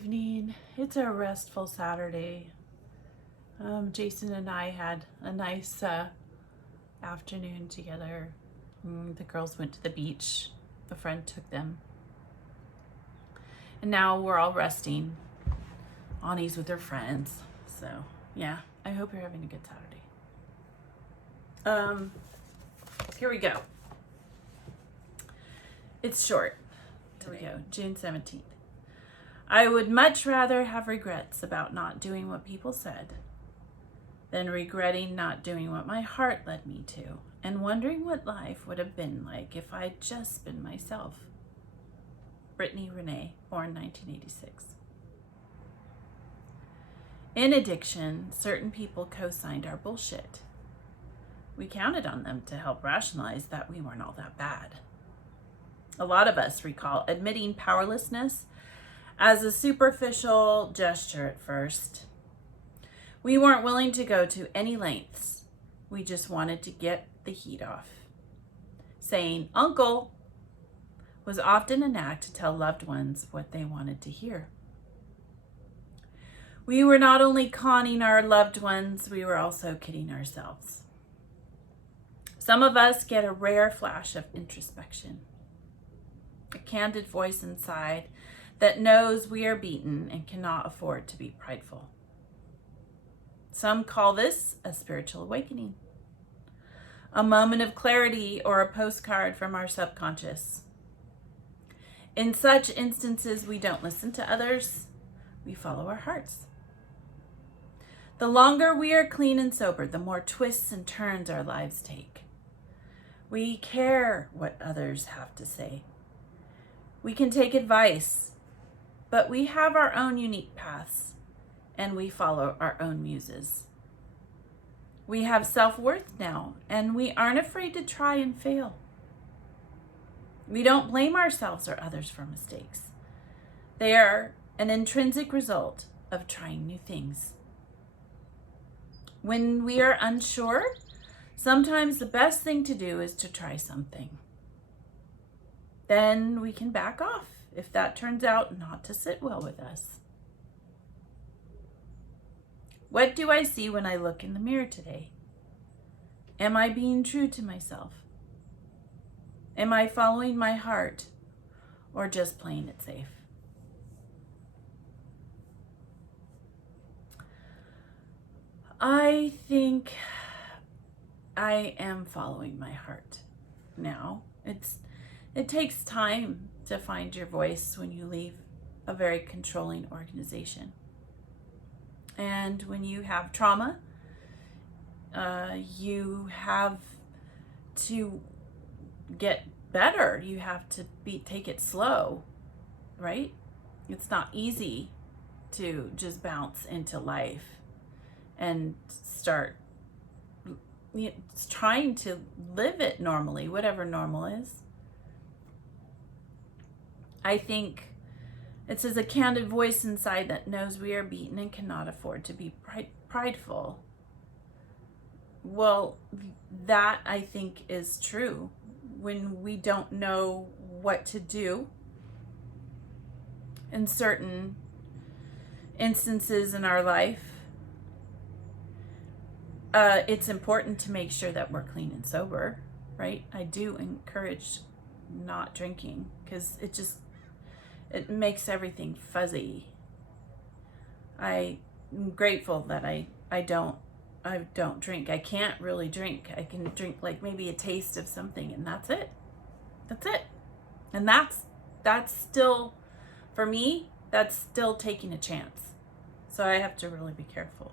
evening. It's a restful Saturday. Jason and I had a nice afternoon together. The girls went to the beach. A friend took them. And now we're all resting. Ani's with her friends. So, yeah, I hope you're having a good Saturday. Here we go. It's short. Here we go. June 17th. I would much rather have regrets about not doing what people said than regretting not doing what my heart led me to and wondering what life would have been like if I'd just been myself. Brittany Renee, born 1986. In addiction, certain people co-signed our bullshit. We counted on them to help rationalize that we weren't all that bad. A lot of us recall admitting powerlessness as a superficial gesture at first. We weren't willing to go to any lengths. We just wanted to get the heat off. Saying, "Uncle," was often an act to tell loved ones what they wanted to hear. We were not only conning our loved ones, we were also kidding ourselves. Some of us get a rare flash of introspection, a candid voice inside that knows we are beaten and cannot afford to be prideful. Some call this a spiritual awakening, a moment of clarity, or a postcard from our subconscious. In such instances, we don't listen to others, we follow our hearts. The longer we are clean and sober, the more twists and turns our lives take. We care what others have to say. We can take advice, but we have our own unique paths, and we follow our own muses. We have self-worth now, and we aren't afraid to try and fail. We don't blame ourselves or others for mistakes. They are an intrinsic result of trying new things. When we are unsure, sometimes the best thing to do is to try something. Then we can back off if that turns out not to sit well with us. What do I see when I look in the mirror today? Am I being true to myself? Am I following my heart or just playing it safe? I think I am following my heart now. It takes time to find your voice when you leave a very controlling organization. And when you have trauma, you have to get better. You have to take it slow, right? It's not easy to just bounce into life and start trying to live it normally, whatever normal is. I think it says a candid voice inside that knows we are beaten and cannot afford to be prideful. Well, that I think is true. When we don't know what to do in certain instances in our life, it's important to make sure that we're clean and sober, right? I do encourage not drinking because it makes everything fuzzy. I'm grateful that I don't drink. I can't really drink. I can drink like maybe a taste of something and that's it. That's it. And that's still, for me, that's still taking a chance. So I have to really be careful.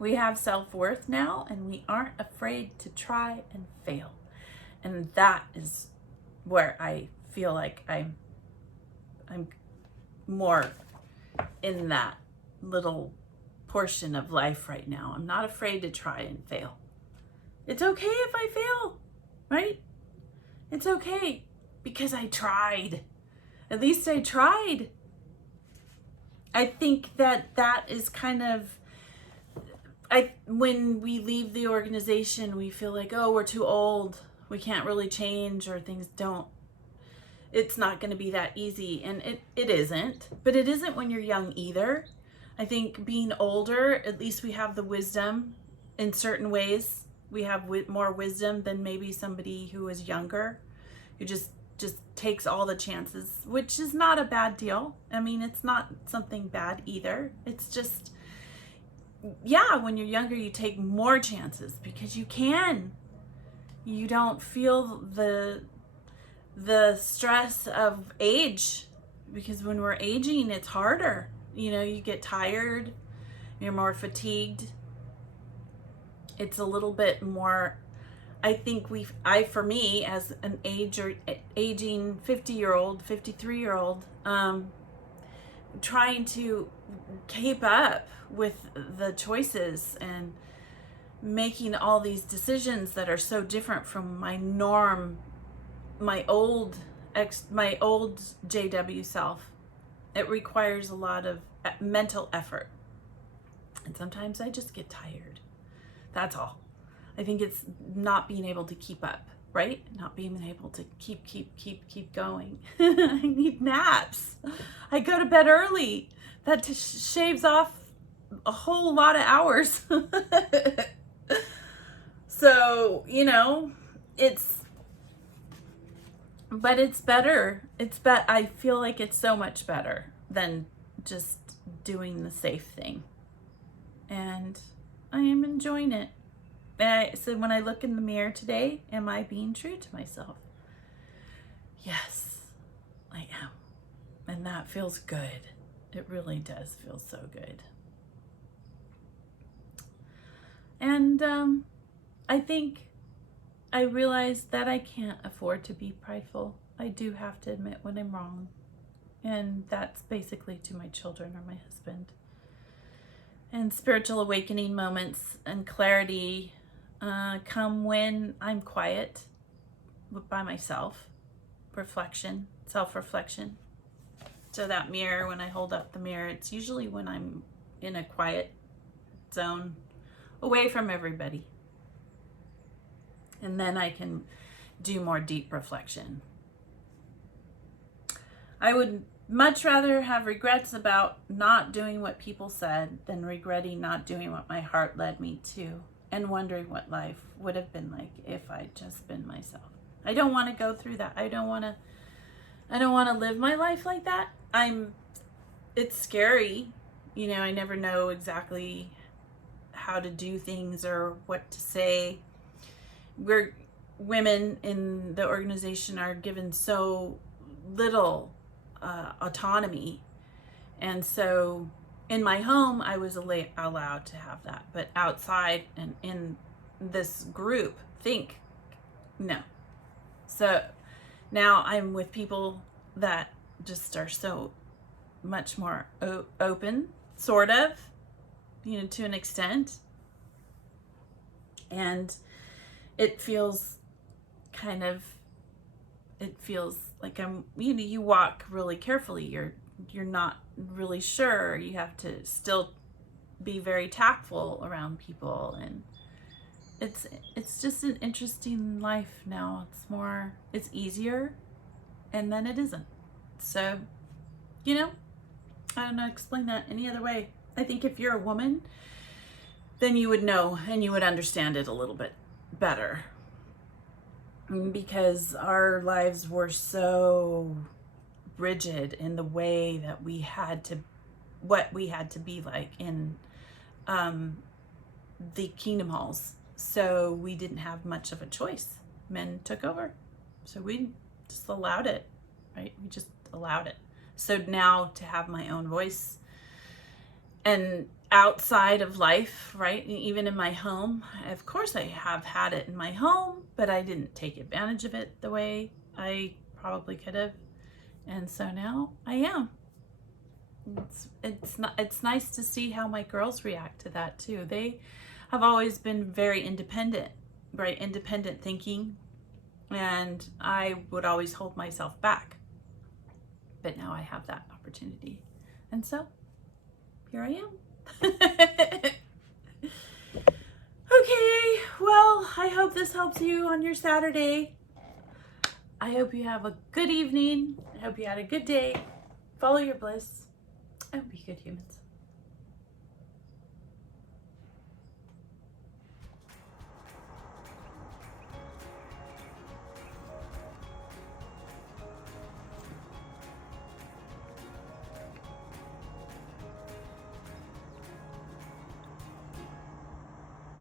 We have self-worth now and we aren't afraid to try and fail. And that is where I feel like I'm more in that little portion of life right now. I'm not afraid to try and fail. It's okay if I fail, right? It's okay because I tried. At least I tried. I think that is kind of, when we leave the organization, we feel like, oh, we're too old. We can't really change, or things don't it's not going to be that easy. And it isn't, but it isn't when you're young either. I think being older, at least we have the wisdom in certain ways. We have more wisdom than maybe somebody who is younger, who just takes all the chances, which is not a bad deal. I mean, it's not something bad either. It's just, yeah, when you're younger, you take more chances because you can. You don't feel the stress of age, because when we're aging, it's harder. You know, you get tired, you're more fatigued. It's a little bit more, I think for me, as an aging 50-year-old, 53-year-old, trying to keep up with the choices and making all these decisions that are so different from my norm, my old JW self. It requires a lot of mental effort. And sometimes I just get tired. That's all. I think it's not being able to keep up, right? Not being able to keep going. I need naps. I go to bed early. That shaves off a whole lot of hours. So, you know, but it's better. I feel like it's so much better than just doing the safe thing. And I am enjoying it. So when I look in the mirror today, am I being true to myself? Yes, I am. And that feels good. It really does feel so good. And I think I realized that I can't afford to be prideful. I do have to admit when I'm wrong. And that's basically to my children or my husband. And spiritual awakening moments and clarity come when I'm quiet by myself. Reflection, self-reflection. So that mirror, when I hold up the mirror, it's usually when I'm in a quiet zone, away from everybody. And then I can do more deep reflection. I would much rather have regrets about not doing what people said than regretting not doing what my heart led me to and wondering what life would have been like if I'd just been myself. I don't want to go through that. I don't want to live my life like that. It's scary. You know, I never know exactly how to do things or what to say. We're women in the organization are given so little autonomy, and so in my home I was allowed to have that, but outside and in this group no. So now I'm with people that just are so much more open, sort of, you know, to an extent, and it feels like I'm, you know, you walk really carefully. You're not really sure. You have to still be very tactful around people, and it's just an interesting life now. It's easier, and then it isn't. So, you know, I don't know how to explain that any other way. I think if you're a woman, then you would know and you would understand it a little bit better, because our lives were so rigid in the way that what we had to be like in the kingdom halls. So we didn't have much of a choice. Men took over. So we just allowed it, right? We just allowed it. So now to have my own voice and outside of life, right? Even in my home, of course I have had it in my home, but I didn't take advantage of it the way I probably could have. And so now I am. It's nice to see how my girls react to that too. They have always been very independent, right? Independent thinking. And I would always hold myself back. But now I have that opportunity. And so here I am. Okay, well, I hope this helps you on your Saturday. I hope you have a good evening. I hope you had a good day. Follow your bliss and be good humans.